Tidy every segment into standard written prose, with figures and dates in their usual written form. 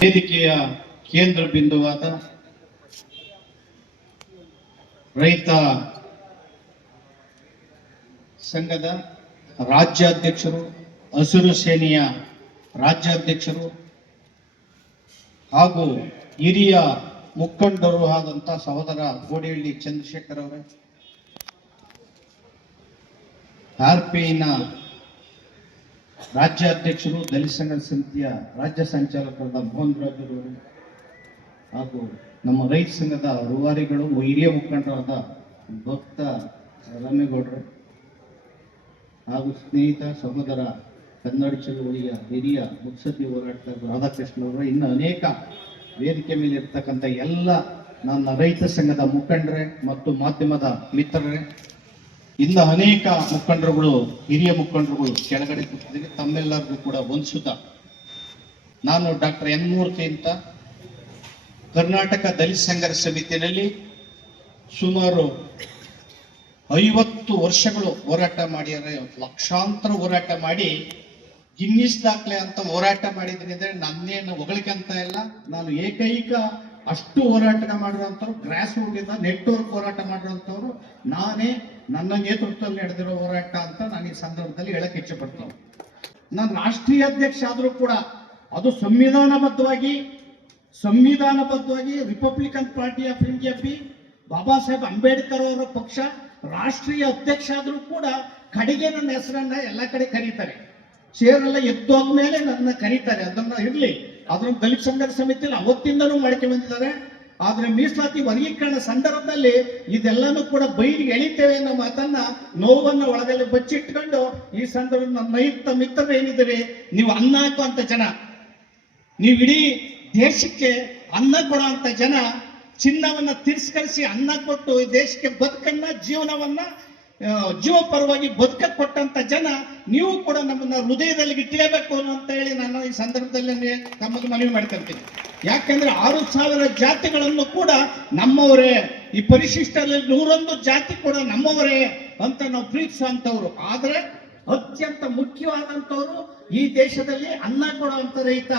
ವೇದಿಕೆಯ ಕೇಂದ್ರ ಬಿಂದುವಾದ ರೈತ ಸಂಘದ ರಾಜ್ಯಾಧ್ಯಕ್ಷರು, ಹಸಿರು ಸೇನೆಯ ರಾಜ್ಯಾಧ್ಯಕ್ಷರು ಹಾಗೂ ಹಿರಿಯ ಮುಖಂಡರು ಆದಂಥ ಸಹೋದರ ಕೋಡಿಹಳ್ಳಿ ಚಂದ್ರಶೇಖರ್ ಅವರೇ, ಆರ್ಪಿಐನ ರಾಜ್ಯಾಧ್ಯಕ್ಷರು, ದಲಿತ ಸಂಘ ಸಮಿತಿಯ ರಾಜ್ಯ ಸಂಚಾಲಕರಾದ ಮೋಹನ್ ರಾಜರು ಹಾಗೂ ನಮ್ಮ ರೈತ ಸಂಘದ ರೂವಾರಿಗಳು, ಹಿರಿಯ ಮುಖಂಡರಾದ ಭಕ್ತ ರಾಮೇಗೌಡರು ಹಾಗೂ ಸ್ನೇಹಿತ ಸಹೋದರ ಕನ್ನಡ ಚಳುವಳಿಯ ಹಿರಿಯ ಮುತ್ಸದ್ದಿ ಹೋರಾಟಗಾರ ರಾಧಾಕೃಷ್ಣ ಅವರು, ಇನ್ನು ಅನೇಕ ವೇದಿಕೆ ಮೇಲೆ ಇರ್ತಕ್ಕಂಥ ಎಲ್ಲ ನನ್ನ ರೈತ ಸಂಘದ ಮುಖಂಡರೇ ಮತ್ತು ಮಾಧ್ಯಮದ ಮಿತ್ರರೇ, ಇನ್ನು ಅನೇಕ ಮುಖಂಡರುಗಳು, ಹಿರಿಯ ಮುಖಂಡರುಗಳು ಕೆಳಗಡೆ ಕೂತಿದ್ದೀವಿ. ತಮ್ಮೆಲ್ಲರಿಗೂ ಕೂಡ ವಂದಿಸುತ್ತಾ, ನಾನು ಡಾಕ್ಟರ್ ಎನ್ ಮೂರ್ತಿ ಅಂತ ಕರ್ನಾಟಕ ದಲಿತ ಸಂಘರ್ಷ ಸಮಿತಿಯಲ್ಲಿ ಸುಮಾರು 50 ವರ್ಷಗಳು ಹೋರಾಟ ಮಾಡಿದರೆ, ಲಕ್ಷಾಂತರ ಹೋರಾಟ ಮಾಡಿ ಗಿನ್ನಿಸ್ ದಾಖಲೆ ಅಂತ ಹೋರಾಟ ಮಾಡಿದ್ದೀನಿ ಅಂದ್ರೆ ನನ್ನೇನು ಹೊಗಳಿಕೆ ಅಂತ ಇಲ್ಲ. ನಾನು ಏಕೈಕ ಅಷ್ಟು ಹೋರಾಟ ಮಾಡಿರುವಂಥವ್ರು, ಗ್ರಾಸ್ ರೂಟ್ ನೆಟ್ವರ್ಕ್ ಹೋರಾಟ ಮಾಡಿರುವಂಥವ್ರು ನಾನೇ. ನನ್ನ ನೇತೃತ್ವದಲ್ಲಿ ನಡೆದಿರೋ ಹೋರಾಟ ಅಂತ ನಾನು ಈ ಸಂದರ್ಭದಲ್ಲಿ ಹೇಳಕ್ಕೆ ಇಚ್ಛೆಪಡ್ತೀನಿ. ನಾನು ರಾಷ್ಟ್ರೀಯ ಅಧ್ಯಕ್ಷ ಆದರೂ ಕೂಡ ಅದು ಸಂವಿಧಾನಬದ್ಧವಾಗಿ Republican party of India Baba Saheb Ambedkar ಅವರ ಪಕ್ಷ ರಾಷ್ಟ್ರೀಯ ಅಧ್ಯಕ್ಷ ಆದರೂ ಕೂಡ ಕಡೆಗೆ ನನ್ನ ಹೆಸರನ್ನ ಎಲ್ಲ ಕಡೆ ಕರೀತಾರೆ. ಚೇರೆಲ್ಲ ಎದ್ದೋದ್ಮೇಲೆ ನನ್ನ ಕರೀತಾರೆ. ಅದನ್ನ ಇರ್ಲಿ, ಅದನ್ನ ದಲಿತ ಸಂಘರ್ಷ ಸಮಿತಿಯಲ್ಲಿ ಅವತ್ತಿಂದನೂ ಮಾಡ್ಕೊಂಡು ಬಂದಿದ್ದಾರೆ. ಆದ್ರೆ ಮೀಸಲಾತಿ ವರ್ಗೀಕರಣ ಸಂದರ್ಭದಲ್ಲಿ ಇದೆಲ್ಲನೂ ಕೂಡ ಬೈಲಿಗೆ ಎಳಿತೇವೆ ಅನ್ನೋ ಮಾತನ್ನ, ನೋವನ್ನ ಒಳಗಲ್ಲಿ ಬಚ್ಚಿಟ್ಕೊಂಡು ಈ ಸಂದರ್ಭ ನನ್ನ ರೈತ ಮಿತ್ರರು ಏನಿದ್ದೀರಿ, ನೀವು ಅನ್ನ ಹಾಕುವಂತ ಜನ, ನೀವು ಇಡೀ ದೇಶಕ್ಕೆ ಅನ್ನ ಕೊಡುವಂತ ಜನ, ಚಿನ್ನವನ್ನ ತಿರಸ್ಕರಿಸಿ ಅನ್ನ ಕೊಟ್ಟು ಈ ದೇಶಕ್ಕೆ ಬದುಕನ್ನ, ಜೀವ ಪರವಾಗಿ ಬದುಕ ಕೊಟ್ಟಂತ ಜನ, ನೀವು ಕೂಡ ನಮ್ಮನ್ನ ಹೃದಯದಲ್ಲಿ ಇಟ್ಲೇಬೇಕು ಅಂತ ಹೇಳಿ ನಾನು ಈ ಸಂದರ್ಭದಲ್ಲಿ ತಮಗೆ ಮನವಿ ಮಾಡ್ಕೊಂತೀನಿ. ಯಾಕಂದ್ರೆ 6,000 ಜಾತಿಗಳನ್ನು ಕೂಡ ನಮ್ಮವರೇ, ಈ ಪರಿಶಿಷ್ಟರಲ್ಲಿ 101 ಜಾತಿ ಕೂಡ ನಮ್ಮವರೇ ಅಂತ ನಾವು ಪ್ರೀತಿಸುವಂತವ್ರು. ಆದ್ರೆ ಅತ್ಯಂತ ಮುಖ್ಯವಾದಂತವ್ರು ಈ ದೇಶದಲ್ಲಿ ಅನ್ನ ಕೊಡುವಂತ ರೈತ.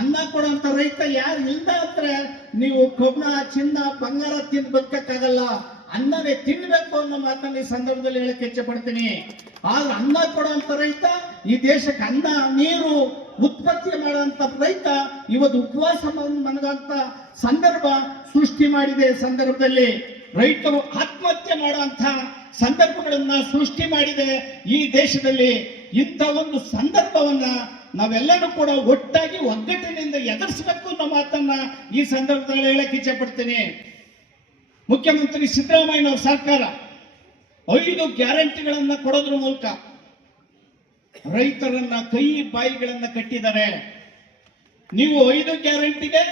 ಅನ್ನ ಕೊಡುವಂತ ರೈತ ಯಾರು ಇಲ್ದ ಅಂದ್ರೆ ನೀವು ಕಬ್ಬಣ, ಚಿನ್ನ, ಬಂಗಾರ ತಿಂದು ಬದುಕಕ್ಕಾಗಲ್ಲ. ಅನ್ನವೇ ತಿನ್ಬೇಕು ಅನ್ನೋ ಮಾತನ್ನ ಈ ಸಂದರ್ಭದಲ್ಲಿ ಹೇಳಕ್ಕೆ ಇಚ್ಛೆ ಪಡ್ತೀನಿ. ಆದ್ರೆ ಅನ್ನ ಕೊಡುವಂತ ರೈತ, ಈ ದೇಶಕ್ಕೆ ಅನ್ನ ನೀರು ಉತ್ಪತ್ತಿ ಮಾಡುವಂತ ರೈತ ಇವತ್ತು ಉಪವಾಸ ಮನಗಂತ ಸಂದರ್ಭ ಸೃಷ್ಟಿ ಮಾಡಿದೆ. ಸಂದರ್ಭದಲ್ಲಿ ರೈತರು ಆತ್ಮಹತ್ಯೆ ಮಾಡುವಂತ ಸಂದರ್ಭಗಳನ್ನ ಸೃಷ್ಟಿ ಮಾಡಿದೆ ಈ ದೇಶದಲ್ಲಿ. ಇಂಥ ಒಂದು ಸಂದರ್ಭವನ್ನ ನಾವೆಲ್ಲರೂ ಕೂಡ ಒಟ್ಟಾಗಿ ಒಗ್ಗಟ್ಟಿನಿಂದ ಎದುರಿಸಬೇಕು ಅನ್ನೋ ಮಾತನ್ನ ಈ ಸಂದರ್ಭದಲ್ಲಿ ಹೇಳಕ್ಕೆ ಇಚ್ಛೆ ಪಡ್ತೀನಿ. ಮುಖ್ಯಮಂತ್ರಿ ಸಿದ್ದರಾಮಯ್ಯನವರ ಸರ್ಕಾರ 5 ಗ್ಯಾರಂಟಿಗಳನ್ನ ಕೊಡೋದ್ರ ಮೂಲಕ ರೈತರನ್ನ ಕೈ ಬಾಯಿಗಳನ್ನ ಕಟ್ಟಿದ್ದಾರೆ. ನೀವು 5 ಗ್ಯಾರಂಟಿಗೆ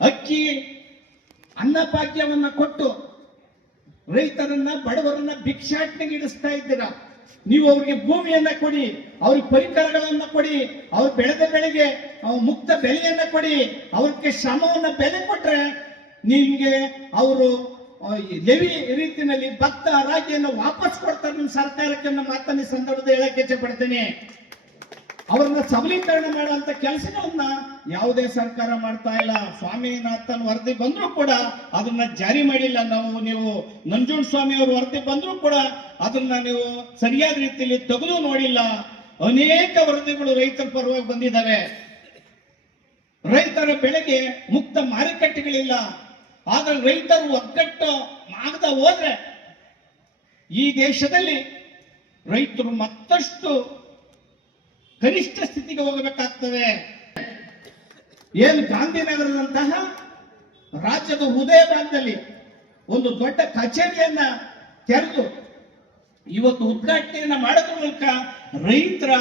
ಅಕ್ಕಿ, ಅನ್ನಭಾಗ್ಯವನ್ನ ಕೊಟ್ಟು ರೈತರನ್ನ, ಬಡವರನ್ನ ಭಿಕ್ಷಾಟನೆಗೆ ಇಡಿಸ್ತಾ ಇದ್ದೀರಾ. ನೀವು ಅವ್ರಿಗೆ ಭೂಮಿಯನ್ನ ಕೊಡಿ, ಅವ್ರಿಗೆ ಪರಿಕರಗಳನ್ನ ಕೊಡಿ, ಅವ್ರು ಬೆಳೆದ ಬೆಳೆಗೆ ಮುಕ್ತ ಬೆಲೆಯನ್ನ ಕೊಡಿ, ಅವ್ರಿಗೆ ಶ್ರಮವನ್ನ ಬೆಲೆ ಕೊಟ್ರೆ ನಿಮ್ಗೆ ಅವರು ಲೆವಿ ರೀತಿಯಲ್ಲಿ ಭತ್ತ, ರಾಗಿಯನ್ನು ವಾಪಸ್ ಕೊಡ್ತಾರೆ ನಿಮ್ಮ ಸರ್ಕಾರಕ್ಕೆ ಅನ್ನೋ ಮಾತನ್ನ ಈ ಸಂದರ್ಭದಲ್ಲಿ ಹೇಳಕ್ಕೆ ಇಚ್ಛೆ ಪಡ್ತೇನೆ. ಅವ್ರನ್ನ ಸಬಲೀಕರಣ ಮಾಡುವಂತ ಕೆಲಸಗಳನ್ನ ಯಾವುದೇ ಸರ್ಕಾರ ಮಾಡ್ತಾ ಇಲ್ಲ. ಸ್ವಾಮಿನಾಥನ್ ವರದಿ ಬಂದ್ರು ಕೂಡ ಅದನ್ನ ಜಾರಿ ಮಾಡಿಲ್ಲ. ನೀವು ನಂಜುಂಡ ಸ್ವಾಮಿ ಅವ್ರ ವರದಿ ಬಂದ್ರು ಕೂಡ ಅದನ್ನ ನೀವು ಸರಿಯಾದ ರೀತಿಯಲ್ಲಿ ತೆಗೆದು ನೋಡಿಲ್ಲ. ಅನೇಕ ವರದಿಗಳು ರೈತರ ಪರವಾಗಿ ಬಂದಿದ್ದಾವೆ. ರೈತರ ಬೆಳೆಗೆ ಮುಕ್ತ ಮಾರುಕಟ್ಟೆಗಳಿಲ್ಲ. ಆದ್ರೆ ರೈತರು ಒಗ್ಗಟ್ಟು ಆಗದ ಹೋದ್ರೆ ಈ ದೇಶದಲ್ಲಿ ರೈತರು ಮತ್ತಷ್ಟು ಕನಿಷ್ಠ ಸ್ಥಿತಿಗೆ ಹೋಗಬೇಕಾಗ್ತದೆ. ಏನು ಗಾಂಧಿನಗರದಂತಹ ರಾಜ್ಯದ ಹೃದಯ ಭಾಗದಲ್ಲಿ ಒಂದು ದೊಡ್ಡ ಕಚೇರಿಯನ್ನ ತೆರೆದು ಇವತ್ತು ಉದ್ಘಾಟನೆಯನ್ನ ಮಾಡೋದ್ರ ಮೂಲಕ ರೈತರ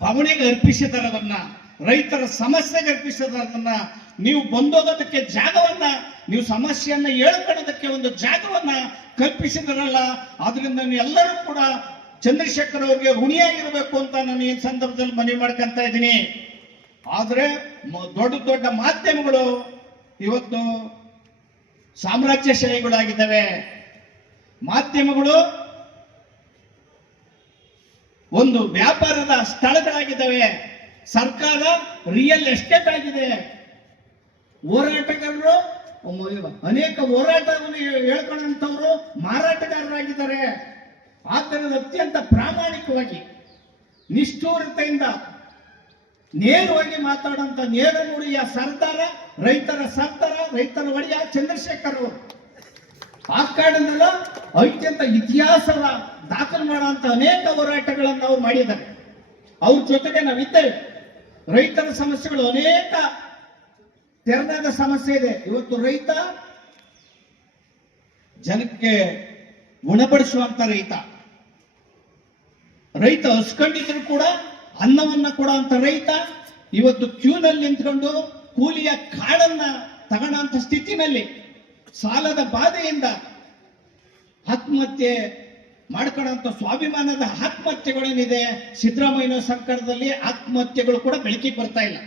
ಭಾವನೆಗೆ ಅರ್ಪಿಸಿದ್ದಾರೆ. ಅದನ್ನ ರೈತರ ಸಮಸ್ಯೆಗೆ ಅರ್ಪಿಸಿದ್ದಾರೆ. ಅದನ್ನ ನೀವು ಬಂದೋಗೋದಕ್ಕೆ ಜಾಗವನ್ನ, ನೀವು ಸಮಸ್ಯೆಯನ್ನ ಹೇಳ್ಕೊಳ್ಳೋದಕ್ಕೆ ಒಂದು ಜಾಗವನ್ನ ಕಲ್ಪಿಸಿದಾರಲ್ಲ, ಆದ್ರಿಂದ ನೀವು ಎಲ್ಲರೂ ಕೂಡ ಚಂದ್ರಶೇಖರ್ ಅವರಿಗೆ ಋಣಿಯಾಗಿರ್ಬೇಕು ಅಂತ ನಾನು ಈ ಸಂದರ್ಭದಲ್ಲಿ ಮನವಿ ಮಾಡ್ಕೊಂತ ಇದ್ದೀನಿ. ಆದ್ರೆ ದೊಡ್ಡ ದೊಡ್ಡ ಮಾಧ್ಯಮಗಳು ಇವತ್ತು ಸಾಮ್ರಾಜ್ಯಶಾಹಿಗಳಾಗಿದ್ದಾವೆ. ಮಾಧ್ಯಮಗಳು ಒಂದು ವ್ಯಾಪಾರದ ಸ್ಥಳಗಳಾಗಿದ್ದಾವೆ. ಸರ್ಕಾರ ರಿಯಲ್ ಎಸ್ಟೇಟ್ ಆಗಿದೆ. ಹೋರಾಟಗಾರರು ಅನೇಕ ಹೋರಾಟವನ್ನು ಹೇಳ್ಕೊಂಡಂತವ್ರು ಮಾರಾಟಗಾರರಾಗಿದ್ದಾರೆ. ಆ ತರದ ಅತ್ಯಂತ ಪ್ರಾಮಾಣಿಕವಾಗಿ ನಿಷ್ಠೂರತೆಯಿಂದ ನೇರವಾಗಿ ಮಾತಾಡುವಂತ ನೇರ ನುಡಿಯ ಸರ್ದಾರ, ರೈತರ ಒಡೆಯ ಚಂದ್ರಶೇಖರ್ ಅವರು ಆ ಕಾರಣದಲ್ಲ ಅತ್ಯಂತ ಇತಿಹಾಸದ ದಾಖಲು ಮಾಡುವಂತ ಅನೇಕ ಹೋರಾಟಗಳನ್ನು ಅವ್ರು ಮಾಡಿದ್ದಾರೆ. ಅವ್ರ ಜೊತೆಗೆ ನಾವಿದ್ದೇವೆ. ರೈತರ ಸಮಸ್ಯೆಗಳು ಅನೇಕ ತೆರೆದಾದ ಸಮಸ್ಯೆ ಇದೆ. ಇವತ್ತು ರೈತ ಜನಕ್ಕೆ ಗುಣಪಡಿಸುವಂತ ರೈತ ಹಸ್ಕೊಂಡಿದ್ರು ಕೂಡ ಅನ್ನವನ್ನ ಕೊಡುವಂತ ರೈತ ಇವತ್ತು ಕ್ಯೂನಲ್ಲಿ ನಿಂತ್ಕೊಂಡು ಕೂಲಿಯ ಕಾಳನ್ನ ತಗೊಳ್ಳೋಂಥ ಸ್ಥಿತಿನಲ್ಲಿ ಸಾಲದ ಬಾಧೆಯಿಂದ ಆತ್ಮಹತ್ಯೆ ಮಾಡ್ಕೊಳ್ಳೋಂಥ ಸ್ವಾಭಿಮಾನದ ಆತ್ಮಹತ್ಯೆಗಳೇನಿದೆ, ಸಿದ್ದರಾಮಯ್ಯ ಸರ್ಕಾರದಲ್ಲಿ ಆತ್ಮಹತ್ಯೆಗಳು ಕೂಡ ಬೆಳಕಿಗೆ ಬರ್ತಾ ಇಲ್ಲ.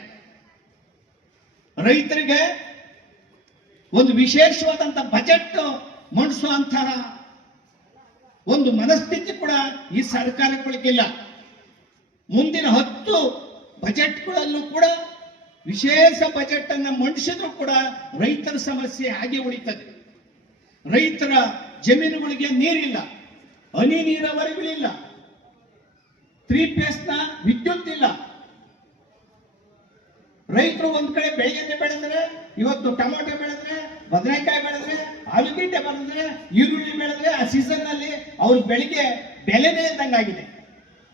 ರೈತರಿಗೆ ಒಂದು ವಿಶೇಷವಾದಂತ ಬಜೆಟ್ ಮಂಡಿಸುವಂತಹ ಒಂದು ಮನಸ್ಥಿತಿ ಕೂಡ ಈ ಸರ್ಕಾರಗಳಿಗಿಲ್ಲ. ಮುಂದಿನ 10 ಬಜೆಟ್ಗಳಲ್ಲೂ ಕೂಡ ವಿಶೇಷ ಬಜೆಟ್ ಅನ್ನು ಮಂಡಿಸಿದ್ರು ಕೂಡ ರೈತರ ಸಮಸ್ಯೆ ಹಾಗೆ ಉಳಿತದೆ. ರೈತರ ಜಮೀನುಗಳಿಗೆ ನೀರಿಲ್ಲ, ಹನಿ ನೀರಾವರಿಗಳಿಲ್ಲ, 3 ಫೇಸ್ನ ವಿದ್ಯುತ್ ಇಲ್ಲ. ರೈತರು ಒಂದ್ ಕಡೆ ಬೆಳೆಯನ್ನೇ ಬೆಳೆದ್ರೆ, ಇವತ್ತು ಟೊಮಾಟೊ ಬೆಳೆದ್ರೆ, ಬದನೆಕಾಯಿ ಬೆಳೆದ್ರೆ, ಆಲೂಗೆಡ್ಡೆ ಬೆಳೆದ್ರೆ, ಈರುಳ್ಳಿ ಬೆಳೆದ್ರೆ ಆ ಸೀಸನ್ ನಲ್ಲಿ ಅವ್ರ ಬೆಳೆಗೆ ಬೆಲೆನೇ ಇದ್ದಂಗಾಗಿದೆ.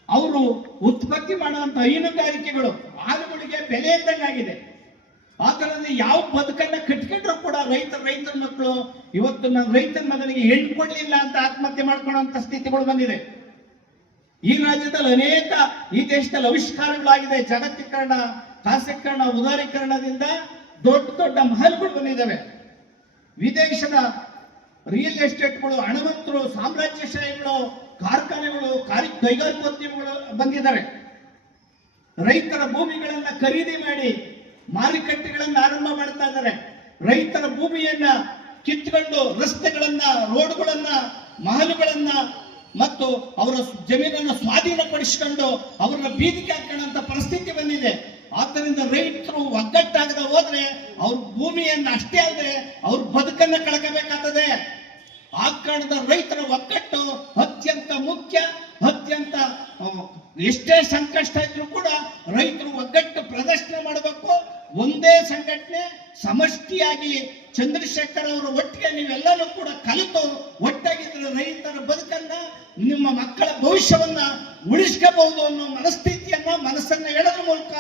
ಅವರು ಉತ್ಪತ್ತಿ ಮಾಡುವಂತ ಹೈನುಗಾರಿಕೆಗಳು ಹಾಲುಗಳಿಗೆ ಬೆಲೆ ಇದ್ದಂಗಾಗಿದೆ. ಆ ತರದಲ್ಲಿ ಯಾವ ಬದುಕನ್ನ ಕಟ್ಕೊಂಡ್ರು ಕೂಡ ರೈತರ ಮಕ್ಕಳು ಇವತ್ತು ನನ್ನ ರೈತನ ಮಗನಿಗೆ ಹೆಣ್ಣು ಕೊಡ್ಲಿಲ್ಲ ಅಂತ ಆತ್ಮಹತ್ಯೆ ಮಾಡ್ಕೊಳ್ಳುವಂತ ಸ್ಥಿತಿಗಳು ಬಂದಿದೆ. ಈ ರಾಜ್ಯದಲ್ಲಿ ಅನೇಕ ಈ ದೇಶದಲ್ಲಿ ಆವಿಷ್ಕಾರಗಳಾಗಿದೆ. ಜಾಗತೀಕರಣ, ಖಾಸಗೀಕರಣ, ಉದಾರೀಕರಣದಿಂದ ದೊಡ್ಡ ಮಹಲ್ಗಳು ಬಂದಿದ್ದಾವೆ. ವಿದೇಶದ ರಿಯಲ್ ಎಸ್ಟೇಟ್ಗಳು, ಹಣವಂತರು, ಸಾಮ್ರಾಜ್ಯಶಾಹಿಗಳು, ಕಾರ್ಖಾನೆಗಳು, ಕೈಗಾರಿಕೋದ್ಯಮಗಳು ಬಂದಿದ್ದಾರೆ. ರೈತರ ಭೂಮಿಗಳನ್ನ ಖರೀದಿ ಮಾಡಿ ಮಾರುಕಟ್ಟೆಗಳನ್ನ ಆರಂಭ ಮಾಡ್ತಾ ಇದ್ದಾರೆ. ರೈತರ ಭೂಮಿಯನ್ನ ಕಿತ್ಕೊಂಡು ರಸ್ತೆಗಳನ್ನ, ರೋಡ್ಗಳನ್ನ, ಮಹಲುಗಳನ್ನ ಮತ್ತು ಅವರ ಜಮೀನನ್ನು ಸ್ವಾಧೀನಪಡಿಸಿಕೊಂಡು ಅವರನ್ನ ಬೀದಿಗೆ ಹಾಕೋಣಂತ ಪರಿಸ್ಥಿತಿ ಬಂದಿದೆ. ಆದ್ದರಿಂದ ರೈತರು ಒಗ್ಗಟ್ಟಾಗದೆ ಹೋದ್ರೆ ಅವ್ರ ಭೂಮಿಯನ್ನ ಅಷ್ಟೇ ಅಲ್ಲದೆ ಅವ್ರ ಬದುಕನ್ನ ಕಳ್ಕೋಬೇಕಾಗ್ತದೆ. ಆ ಕಾರಣದ ರೈತರ ಒಗ್ಗಟ್ಟು ಅತ್ಯಂತ ಮುಖ್ಯ. ಅತ್ಯಂತ ಎಷ್ಟೇ ಸಂಕಷ್ಟ ಇದ್ರೂ ಕೂಡ ರೈತರು ಒಗ್ಗಟ್ಟು ಪ್ರದರ್ಶನ ಮಾಡಬೇಕು. ಒಂದೇ ಸಂಘಟನೆ, ಸಮಷ್ಟಿಯಾಗಿ ಚಂದ್ರಶೇಖರ್ ಅವರು ಒಟ್ಟಿಗೆ ನೀವೆಲ್ಲರೂ ಕೂಡ ಕಲಿತು ಒಟ್ಟಾಗಿದ್ರೆ ರೈತರ ಬದುಕನ್ನ, ನಿಮ್ಮ ಮಕ್ಕಳ ಭವಿಷ್ಯವನ್ನ ಉಳಿಸ್ಕೋಬಹುದು ಅನ್ನೋ ಮನಸ್ಸನ್ನ ಹೇಳೋದ್ರ ಮೂಲಕ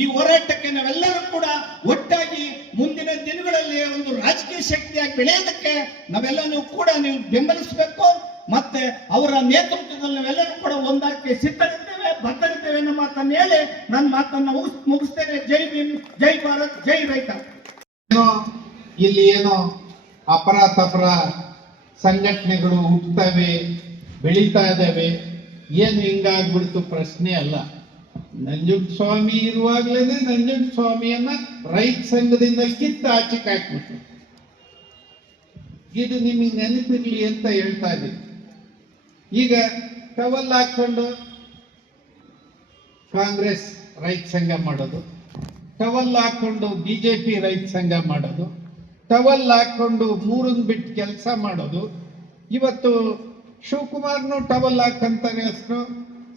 ಈ ಹೋರಾಟಕ್ಕೆ ನಾವೆಲ್ಲರೂ ಕೂಡ ಒಟ್ಟಾಗಿ ಮುಂದಿನ ದಿನಗಳಲ್ಲಿ ಒಂದು ರಾಜಕೀಯ ಶಕ್ತಿಯಾಗಿ ಬೆಳೆಯೋದಕ್ಕೆ ನಾವೆಲ್ಲರೂ ಕೂಡ ನೀವು ಬೆಂಬಲಿಸಬೇಕು. ಮತ್ತೆ ಅವರ ನೇತೃತ್ವದಲ್ಲಿ ನಾವೆಲ್ಲರೂ ಕೂಡ ಒಂದಾಗಿ ಸಿದ್ಧರಿದ್ದೇವೆ, ಬದ್ಧರಿದ್ದೇವೆ ಅನ್ನೋ ಮಾತನ್ನು ಹೇಳಿ ನನ್ನ ಮಾತನ್ನ ಮುಗಿಸ್ತೇನೆ. ಜೈ ಭೀಮ್, ಜೈ ಭಾರತ್, ಜೈ ರೈತ. ಇಲ್ಲಿ ಏನೋ ಅಪರ ಸಂಘಟನೆಗಳು ಹುಟ್ಟುತ್ತವೆ, ಬೆಳೀತಾ ಇದ್ದಾವೆ, ಏನು ಹಿಂಗಾಗ್ಬಿಡ್ತು ಪ್ರಶ್ನೆ ಅಲ್ಲ. ನಂಜುಂಡಸ್ವಾಮಿ ಇರುವಾಗಲೇ ನಂಜುಂಡಸ್ವಾಮಿಯನ್ನ ರೈತ ಸಂಘದಿಂದ ಕಿತ್ತು ಆಚೆಗೆ ಹಾಕ್ಬಿಟ್ರು. ಇದು ನಿಮಗೆ ನೆನಪಿರ್ಲಿ ಅಂತ ಹೇಳ್ತಾ ಇದ್ದೀನಿ. ಈಗ ಟವಲ್ ಹಾಕೊಂಡು ಕಾಂಗ್ರೆಸ್ ರೈತ ಸಂಘ ಮಾಡೋದು, ಟವಲ್ ಹಾಕೊಂಡು ಬಿಜೆಪಿ ರೈತ ಸಂಘ ಮಾಡೋದು, ಟವಲ್ ಹಾಕೊಂಡು ಮೂರನ್ ಬಿಟ್ಟು ಕೆಲಸ ಮಾಡೋದು. ಇವತ್ತು ಶಿವಕುಮಾರ್ನು ಟವಲ್ ಹಾಕಂತಾರೆ ಹೆಸರು,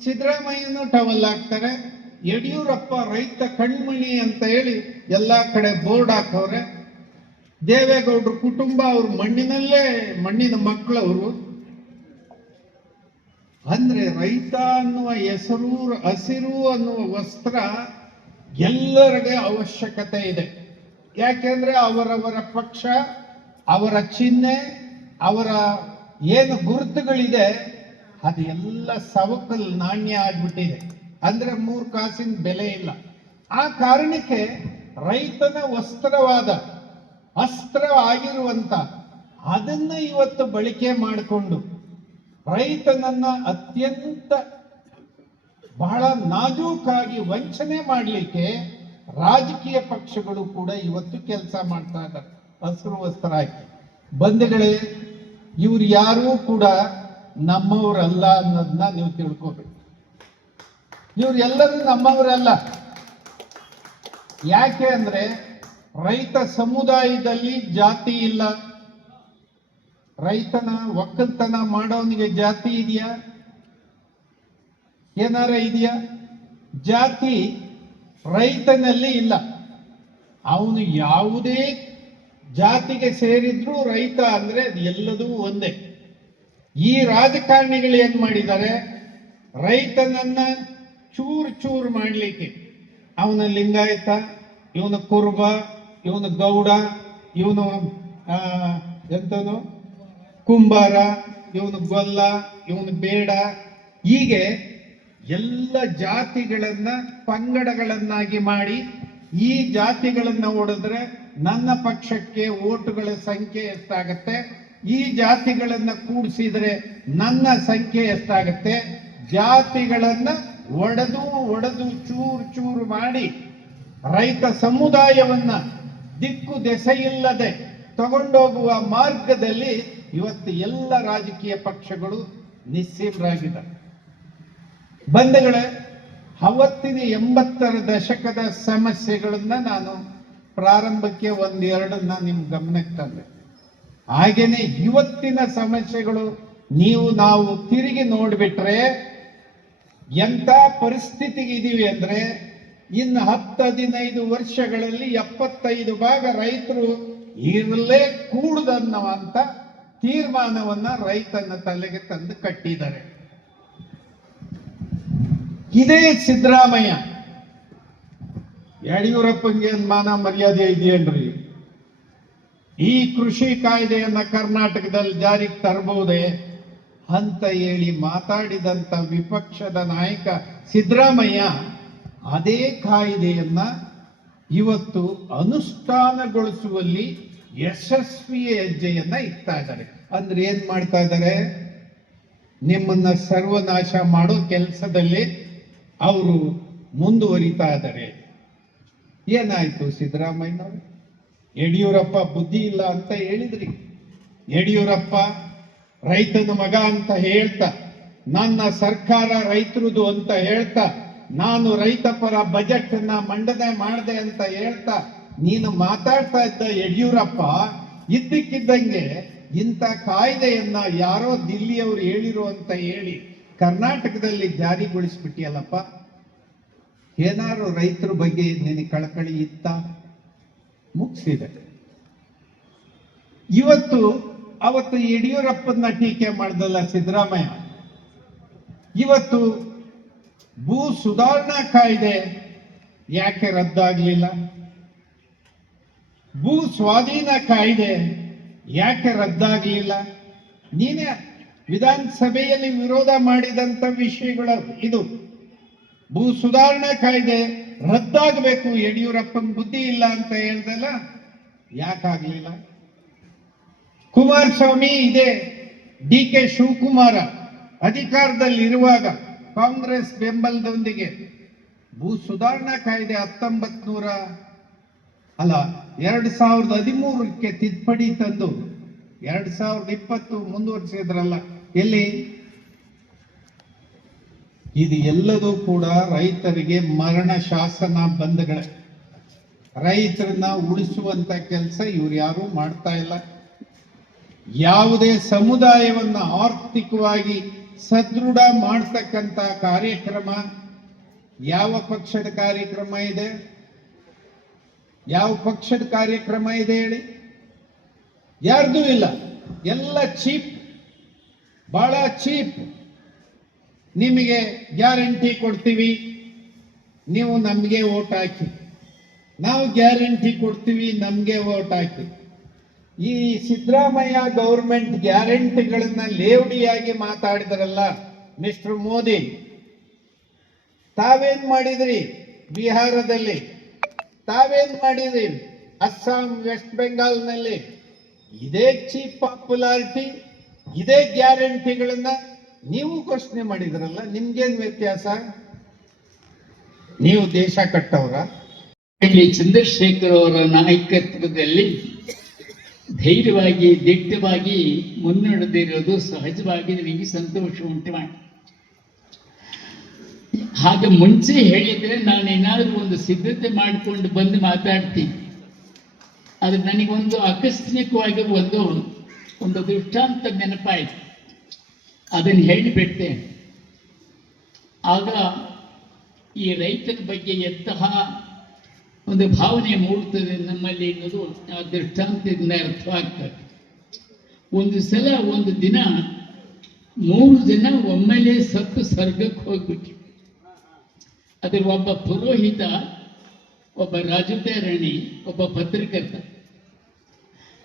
ಸಿದ್ದರಾಮಯ್ಯನು ಟವಲ್ ಹಾಕ್ತಾರೆ, ಯಡಿಯೂರಪ್ಪ ರೈತ ಕಣ್ಮಣಿ ಅಂತ ಹೇಳಿ ಎಲ್ಲಾ ಕಡೆ ಬೋರ್ಡ್ ಹಾಕವ್ರೆ. ದೇವೇಗೌಡರು ಕುಟುಂಬ ಅವ್ರ ಮಣ್ಣಿನ ಮಕ್ಕಳವರು. ಅಂದ್ರೆ ರೈತ ಅನ್ನುವ ಹೆಸರು, ಹಸಿರು ಅನ್ನುವ ವಸ್ತ್ರ ಎಲ್ಲರಿಗೆ ಅವಶ್ಯಕತೆ ಇದೆ. ಯಾಕೆಂದ್ರೆ ಅವರವರ ಪಕ್ಷ, ಅವರ ಚಿಹ್ನೆ, ಅವರ ಏನು ಗುರುತುಗಳಿದೆ ಅದೆಲ್ಲ ಸವಕಲ್ ನಾಣ್ಯ ಆಗ್ಬಿಟ್ಟಿದೆ. ಅಂದ್ರೆ 3 ಕಾಸಿನ ಬೆಲೆ ಇಲ್ಲ. ಆ ಕಾರಣಕ್ಕೆ ರೈತನ ವಸ್ತ್ರವಾದ ಅಸ್ತ್ರ ಆಗಿರುವಂತ ಅದನ್ನ ಇವತ್ತು ಬಳಕೆ ಮಾಡಿಕೊಂಡು ರೈತನನ್ನ ಅತ್ಯಂತ ಬಹಳ ನಾಜೂಕಾಗಿ ವಂಚನೆ ಮಾಡಲಿಕ್ಕೆ ರಾಜಕೀಯ ಪಕ್ಷಗಳು ಕೂಡ ಇವತ್ತು ಕೆಲಸ ಮಾಡ್ತಾ ಇದ್ದಾರೆ. ಹಸಿರು ವಸ್ತ್ರ ಹಾಕಿ ಬಂಧುಗಳೇ, ಇವ್ರು ಯಾರೂ ಕೂಡ ನಮ್ಮವರಲ್ಲ ಅನ್ನೋದನ್ನ ನೀವು ತಿಳ್ಕೋಬೇಕು. ಇವ್ರು ಎಲ್ಲರೂ ನಮ್ಮವರಲ್ಲ. ಯಾಕೆ ಅಂದ್ರೆ ರೈತ ಸಮುದಾಯದಲ್ಲಿ ಜಾತಿ ಇಲ್ಲ. ರೈತನ ಒಕ್ಕಲ್ತನ ಮಾಡೋನಿಗೆ ಜಾತಿ ಇದೆಯಾ? ಏನಾರ ಇದೆಯಾ? ಜಾತಿ ರೈತನಲ್ಲಿ ಇಲ್ಲ. ಅವನು ಯಾವುದೇ ಜಾತಿಗೆ ಸೇರಿದ್ರೂ ರೈತ ಅಂದ್ರೆ ಅದು ಎಲ್ಲದೂ ಒಂದೇ. ಈ ರಾಜಕಾರಣಿಗಳು ಏನ್ ಮಾಡಿದ್ದಾರೆ, ರೈತನನ್ನ ಚೂರ್ ಚೂರ್ ಮಾಡ್ಲಿಕ್ಕೆ ಅವನ ಲಿಂಗಾಯತ, ಇವನ ಕುರುಬ, ಇವನು ಗೌಡ, ಇವನು ಎಂತನು ಕುಂಬಾರ, ಇವನು ಗೊಲ್ಲ, ಇವನು ಬೇಡ, ಹೀಗೆ ಎಲ್ಲ ಜಾತಿಗಳನ್ನ ಪಂಗಡಗಳನ್ನಾಗಿ ಮಾಡಿ ಈ ಜಾತಿಗಳನ್ನ ಹೊಡೆದ್ರೆ ನನ್ನ ಪಕ್ಷಕ್ಕೆ ಓಟುಗಳ ಸಂಖ್ಯೆ ಎಷ್ಟಾಗತ್ತೆ, ಈ ಜಾತಿಗಳನ್ನ ಕೂಡಿಸಿದ್ರೆ ನನ್ನ ಸಂಖ್ಯೆ ಎಷ್ಟಾಗತ್ತೆ, ಜಾತಿಗಳನ್ನ ಒಡೆದು ಚೂರು ಚೂರು ಮಾಡಿ ರೈತ ಸಮುದಾಯವನ್ನ ದಿಕ್ಕು ದೆಸೆಯಿಲ್ಲದೆ ತಗೊಂಡೋಗುವ ಮಾರ್ಗದಲ್ಲಿ ಇವತ್ತು ಎಲ್ಲ ರಾಜಕೀಯ ಪಕ್ಷಗಳು ನಿಸ್ಸೀಮರಾಗಿದ್ದಾರೆ. ಬಂಧುಗಳೇ, ಅವತ್ತಿನ 80ರ ದಶಕದ ಸಮಸ್ಯೆಗಳನ್ನ ನಾನು ಪ್ರಾರಂಭಕ್ಕೆ ಒಂದೆರಡನ್ನ ನಿಮ್ ಗಮನಕ್ಕೆ ತಂದೆ. ಹಾಗೇನೆ ಇವತ್ತಿನ ಸಮಸ್ಯೆಗಳು ನಾವು ತಿರುಗಿ ನೋಡ್ಬಿಟ್ರೆ ಎಂತ ಪರಿಸ್ಥಿತಿಗೆ ಇದೀವಿ ಅಂದ್ರೆ, ಇನ್ನು 10-15 ವರ್ಷಗಳಲ್ಲಿ 75 ಭಾಗ ರೈತರು ಇರಲೇ ಕೂಡದನ್ನುವಂತ ತೀರ್ಮಾನವನ್ನ ರೈತನ ತಲೆಗೆ ತಂದು ಕಟ್ಟಿದ್ದಾರೆ. ಇದೇ ಸಿದ್ದರಾಮಯ್ಯ, ಯಡಿಯೂರಪ್ಪಂಗೆ ಮಾನ ಮರ್ಯಾದೆ ಇದೆಯೇನ್ರಿ? ಈ ಕೃಷಿ ಕಾಯ್ದೆಯನ್ನ ಕರ್ನಾಟಕದಲ್ಲಿ ಜಾರಿಗೆ ತರಬಹುದೇ ಅಂತ ಹೇಳಿ ಮಾತಾಡಿದಂತ ವಿಪಕ್ಷದ ನಾಯಕ ಸಿದ್ದರಾಮಯ್ಯ ಅದೇ ಕಾಯ್ದೆಯನ್ನ ಇವತ್ತು ಅನುಷ್ಠಾನಗೊಳಿಸುವಲ್ಲಿ ಯಶಸ್ವಿ ಹೆಜ್ಜೆಯನ್ನ ಇಡ್ತಾ ಇದ್ದಾರೆ. ಅಂದ್ರೆ ಏನ್ ಮಾಡ್ತಾ ಇದ್ದಾರೆ? ನಿಮ್ಮನ್ನ ಸರ್ವನಾಶ ಮಾಡೋ ಕೆಲಸದಲ್ಲಿ ಅವರು ಮುಂದುವರಿತಾ ಇದ್ದಾರೆ. ಏನಾಯ್ತು ಸಿದ್ದರಾಮಯ್ಯನವರು? ಯಡಿಯೂರಪ್ಪ ಬುದ್ಧಿ ಇಲ್ಲ ಅಂತ ಹೇಳಿದ್ರಿ. ಯಡಿಯೂರಪ್ಪ ರೈತನ ಮಗ ಅಂತ ಹೇಳ್ತಾ, ನನ್ನ ಸರ್ಕಾರ ರೈತರದು ಅಂತ ಹೇಳ್ತಾ, ನಾನು ರೈತ ಪರ ಬಜೆಟ್ ಅನ್ನ ಮಂಡನೆ ಮಾಡಿದೆ ಅಂತ ಹೇಳ್ತಾ ನೀನು ಮಾತಾಡ್ತಾ ಇದ್ದ ಯಡಿಯೂರಪ್ಪ ಇದ್ದಕ್ಕಿದ್ದಂಗೆ ಇಂಥ ಕಾಯ್ದೆಯನ್ನ ಯಾರೋ ದಿಲ್ಲಿಯವರು ಹೇಳಿರು ಅಂತ ಹೇಳಿ ಕರ್ನಾಟಕದಲ್ಲಿ ಜಾರಿಗೊಳಿಸ್ಬಿಟ್ಟಿಯಲ್ಲಪ್ಪ. ಏನಾರು ರೈತರ ಬಗ್ಗೆ ನಿನಗೆ ಕಳಕಳಿ ಇತ್ತ? ಮುಗಿಸಿದೆ. ಅವತ್ತು ಯಡಿಯೂರಪ್ಪನ ಟೀಕೆ ಮಾಡ್ದಲ್ಲ ಸಿದ್ದರಾಮಯ್ಯ, ಇವತ್ತು ಭೂ ಸುಧಾರಣಾ ಕಾಯ್ದೆ ಯಾಕೆ ರದ್ದಾಗಲಿಲ್ಲ? ಭೂ ಸ್ವಾಧೀನ ಕಾಯ್ದೆ ಯಾಕೆ ರದ್ದಾಗಲಿಲ್ಲ? ನೀನೇ ವಿಧಾನಸಭೆಯಲ್ಲಿ ವಿರೋಧ ಮಾಡಿದಂತ ವಿಷಯಗಳು ಇದು. ಭೂ ಸುಧಾರಣಾ ಕಾಯ್ದೆ ರದ್ದಾಗಬೇಕು, ಯಡಿಯೂರಪ್ಪನ ಬುದ್ಧಿ ಇಲ್ಲ ಅಂತ ಹೇಳ್ದಲ್ಲ, ಯಾಕಾಗ್ಲಿಲ್ಲ? ಕುಮಾರಸ್ವಾಮಿ ಇದೆ, DK ಶಿವಕುಮಾರ ಅಧಿಕಾರದಲ್ಲಿ ಇರುವಾಗ ಕಾಂಗ್ರೆಸ್ ಬೆಂಬಲದೊಂದಿಗೆ ಭೂ ಸುಧಾರಣಾ ಕಾಯ್ದೆ 2013ಕ್ಕೆ ತಿದ್ದುಪಡಿ ತಂದು 2020 ಮುಂದುವರಿಸಿದ್ರಲ್ಲ, ಎಲ್ಲಿ? ಇದು ಎಲ್ಲದೂ ಕೂಡ ರೈತರಿಗೆ ಮರಣ ಶಾಸನ ಬಂಧುಗಳೇ. ರೈತರನ್ನ ಉಳಿಸುವಂತ ಕೆಲಸ ಇವ್ರು ಯಾರು ಮಾಡ್ತಾ ಇಲ್ಲ. ಯಾವುದೇ ಸಮುದಾಯವನ್ನ ಆರ್ಥಿಕವಾಗಿ ಸದೃಢ ಮಾಡ್ತಕ್ಕಂಥ ಕಾರ್ಯಕ್ರಮ ಯಾವ ಪಕ್ಷದ ಕಾರ್ಯಕ್ರಮ ಇದೆ? ಯಾವ ಪಕ್ಷದ ಕಾರ್ಯಕ್ರಮ ಇದೆ ಹೇಳಿ? ಯಾರ್ದೂ ಇಲ್ಲ. ಎಲ್ಲ ಚೀಪ್, ಬಹಳ ಚೀಪ್. ನಿಮಗೆ ಗ್ಯಾರಂಟಿ ಕೊಡ್ತೀವಿ, ನೀವು ನಮಗೆ ವೋಟ್ ಹಾಕಿ. ನಾವು ಗ್ಯಾರಂಟಿ ಕೊಡ್ತೀವಿ, ನಮಗೆ ವೋಟ್ ಹಾಕಿ. ಈ ಸಿದ್ದರಾಮಯ್ಯ ಗೌರ್ಮೆಂಟ್ ಗ್ಯಾರಂಟಿಗಳನ್ನ ಲೇವಡಿಯಾಗಿ ಮಾತಾಡಿದ್ರಲ್ಲ ಮಿಸ್ಟರ್ ಮೋದಿ, ತಾವೇನ್ ಮಾಡಿದ್ರಿ ಬಿಹಾರದಲ್ಲಿ? ತಾವೇನ್ ಮಾಡಿದ್ರಿ ಅಸ್ಸಾಂ, ವೆಸ್ಟ್ ಬೆಂಗಾಲ್ನಲ್ಲಿ? ಇದೇ ಚೀಪ್ ಪಾಪ್ಯುಲಾರಿಟಿ, ಇದೇ ಗ್ಯಾರಂಟಿಗಳನ್ನ ನೀವು ಘೋಷಣೆ ಮಾಡಿದ್ರಲ್ಲ, ನಿಮ್ಗೇನ್ ವ್ಯತ್ಯಾಸ? ನೀವು ದೇಶ ಕಟ್ಟವ್ರ? ಚಂದ್ರಶೇಖರ್ ಅವರ ನಾಯಕತ್ವದಲ್ಲಿ ಧೈರ್ಯವಾಗಿ ದಿಟ್ಟವಾಗಿ ಮುನ್ನಡೆದಿರೋದು ಸಹಜವಾಗಿ ನನಗೆ ಸಂತೋಷ ಉಂಟು ಮಾಡಿ. ಹಾಗೆ ಮುಂಚೆ ಹೇಳಿದ್ರೆ ನಾನೇನಾದ್ರೂ ಒಂದು ಸಿದ್ಧತೆ ಮಾಡಿಕೊಂಡು ಬಂದು ಮಾತಾಡ್ತೀನಿ. ಅದು ನನಗೊಂದು ಆಕಸ್ಮಿಕವಾಗಿ ಒಂದು ದೃಷ್ಟಾಂತ ನೆನಪಾಯಿತು, ಅದನ್ನು ಹೇಳಿಬಿಡ್ತೇನೆ. ಆಗ ಈ ರೈತರ ಬಗ್ಗೆ ಎಂತಹ ಒಂದು ಭಾವನೆ ಮೂಡುತ್ತದೆ ನಮ್ಮಲ್ಲಿ ಅನ್ನೋದು ಆ ದೃಷ್ಟಾಂತದಿಂದ ಅರ್ಥವಾಗ್ತದೆ. ಒಂದು ಸಲ ಒಂದು ದಿನ 3 ಜನ ಒಮ್ಮೆಲೆ ಸತ್ತು ಸ್ವರ್ಗಕ್ಕೆ ಹೋಗ್ಬಿಟ್ರು. ಅದ್ರ ಒಬ್ಬ ಪುರೋಹಿತ, ಒಬ್ಬ ರಾಜಕಾರಣಿ, ಒಬ್ಬ ಪತ್ರಕರ್ತ.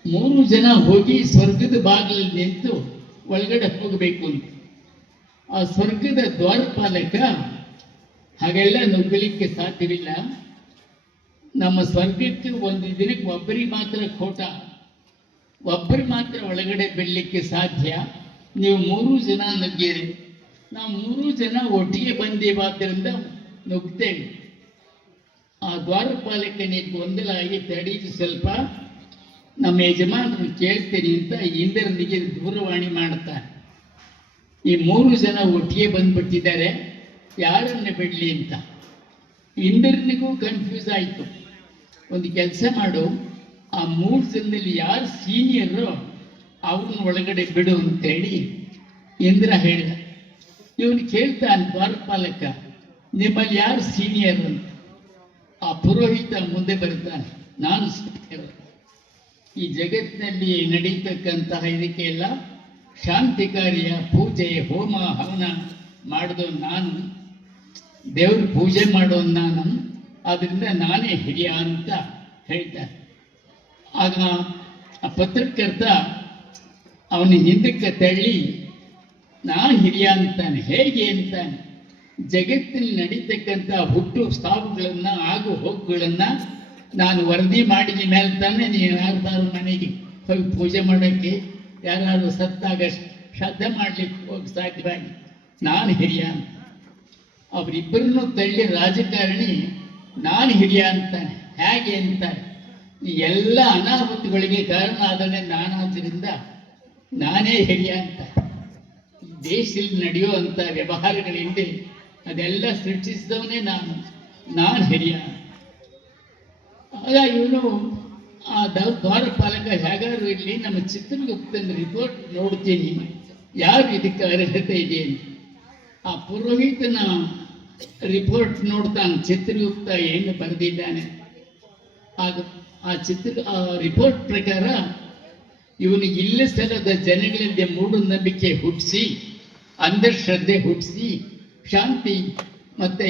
3 ಜನ ಹೋಗಿ ಸ್ವರ್ಗದ ಬಾಗಿಲಲ್ಲಿ ನಿಂತು ಒಳಗಡೆ ಹೋಗಬೇಕು ಅಂತ. ಆ ಸ್ವರ್ಗದ ದ್ವಾರಪಾಲಕ ಹಾಗೆಲ್ಲ ನುಗ್ಗಲಿಕ್ಕೆ ಸಾಧ್ಯವಿಲ್ಲ, ನಮ್ಮ ಸ್ವರ್ಗಕ್ಕೆ ಒಂದು ದಿನಕ್ಕೆ ಒಬ್ಬರಿಗೆ ಮಾತ್ರ ಕೋಟ, ಒಬ್ಬರು ಮಾತ್ರ ಒಳಗಡೆ ಬಿಡಲಿಕ್ಕೆ ಸಾಧ್ಯ, ನೀವು 3 ಜನ ನುಗ್ಗಿರಿ, ನಾವು 3 ಜನ ಒಟ್ಟಿಗೆ ಬಂದೇವಾದ್ದರಿಂದ ನುಗ್ತೇವೆ. ಆ ದ್ವಾರಪಾಲಕನಿಗೆ ಗೊಂದಲ ಆಗಿ ತಡೀತು ಸ್ವಲ್ಪ, ನಮ್ಮ ಯಜಮಾನರು ಕೇಳ್ತೀನಿ ಅಂತ ಇಂದ್ರನಿಗೆ ದೂರವಾಣಿ ಮಾಡ್ತಾರೆ. ಈ 3 ಜನ ಒಟ್ಟಿಗೆ ಬಂದ್ಬಿಟ್ಟಿದ್ದಾರೆ, ಯಾರನ್ನು ಬಿಡಲಿ ಅಂತ. ಇಂದ್ರನಿಗೂ ಕನ್ಫ್ಯೂಸ್ ಆಯಿತು. ಒಂದು ಕೆಲಸ ಮಾಡು, ಆ 3 ಜನದಲ್ಲಿ ಯಾರು ಸೀನಿಯರು ಅವ್ರನ್ನ ಒಳಗಡೆ ಬಿಡು ಅಂತೇಳಿ ಇಂದ್ರ ಹೇಳಿದ. ಇವನು ಕೇಳ್ತಾನೆ ದ್ವಾರಪಾಲಕ, ನಿಮ್ಮಲ್ಲಿ ಯಾರು ಸೀನಿಯರ್ ಅಂತ. ಆ ಪುರೋಹಿತ ಮುಂದೆ ಬರ್ತಾನೆ, ನಾನು ಸೀನಿಯರ್. ಈ ಜಗತ್ತಿನಲ್ಲಿ ನಡೀತಕ್ಕಂತಹ ಇದಕ್ಕೆಲ್ಲ ಶಾಂತಿ ಕಾರ್ಯ, ಪೂಜೆ, ಹೋಮ ಹವನ ಮಾಡಿದವನು ನಾನು, ದೇವ್ರ ಪೂಜೆ ಮಾಡೋನು ನಾನು, ಆದ್ರಿಂದ ನಾನೇ ಹಿರಿಯ ಅಂತ ಹೇಳ್ತಾರೆ. ಆಗ ಆ ಪತ್ರಕರ್ತ ಅವನ ಹಿಂದಕ್ಕೆ ತಳ್ಳಿ ನಾನು ಹಿರಿಯ ಅಂತಾನೆ. ಹೇಗೆ ಅಂತಾನೆ, ಜಗತ್ತಿನಲ್ಲಿ ನಡೀತಕ್ಕಂಥ ಹುಟ್ಟು ಸಾವುಗಳನ್ನ, ಆಗು ಹೋಗುಗಳನ್ನ ನಾನು ವರದಿ ಮಾಡಿದ ಮೇಲೆ ತಾನೇ ನೀವು ಯಾರ್ದಾರು ಮನೆಗೆ ಹೋಗಿ ಪೂಜೆ ಮಾಡೋಕ್ಕೆ, ಯಾರು ಸತ್ತಾಗ ಶ್ರದ್ಧೆ ಮಾಡ್ಲಿಕ್ಕೆ ಹೋಗಿ ಸಾಧ್ಯವಾಗಿ ನಾನು ಹಿರಿಯ ಅಂತ. ಅವರಿಬ್ಬರನ್ನು ತಳ್ಳಿ ರಾಜಕಾರಣಿ ನಾನು ಹಿರಿಯ ಅಂತಾನೆ. ಹೇಗೆ ಅಂತಾನೆ, ಈ ಎಲ್ಲ ಅನಾಹುತಗಳಿಗೆ ಕಾರಣ ಅದನ್ನೇ ನಾನಾದ್ರಿಂದ ನಾನೇ ಹಿರಿಯ ಅಂತ. ಈ ದೇಶದಲ್ಲಿ ನಡೆಯುವಂಥ ವ್ಯವಹಾರಗಳಿಂದ ಅದೆಲ್ಲ ಸೃಷ್ಟಿಸಿದವನೇ ನಾನು ಹಿರಿಯ. ಆಗ ಇವನು ಆ ದ್ವಾರಪಾಲಕ, ಹೇಗಾದ್ರು ಇಲ್ಲಿ ನಮ್ಮ ಚಿತ್ರಗುಪ್ತನ ರಿಪೋರ್ಟ್ ನೋಡ್ತೀನಿ, ಯಾರು ಇದಕ್ಕೆ ಅರ್ಹತೆ ಇದೆ ಅಂತ. ಆ ಪುರೋಹಿತನ ರಿಪೋರ್ಟ್ ನೋಡ್ತಾನೆ, ಚಿತ್ರಗುಪ್ತ ಏನು ಬರೆದಿದ್ದಾನೆ. ಆಗ ಆ ರಿಪೋರ್ಟ್ ಪ್ರಕಾರ ಇವನು ಇಲ್ಲ ಸ್ಥಳದ ಜನಗಳಲ್ಲಿ ಮೂಢನಂಬಿಕೆ ಹುಟ್ಟಿಸಿ, ಅಂಧಶ್ರದ್ಧೆ ಹುಟ್ಟಿಸಿ, ಶಾಂತಿ ಮತ್ತೆ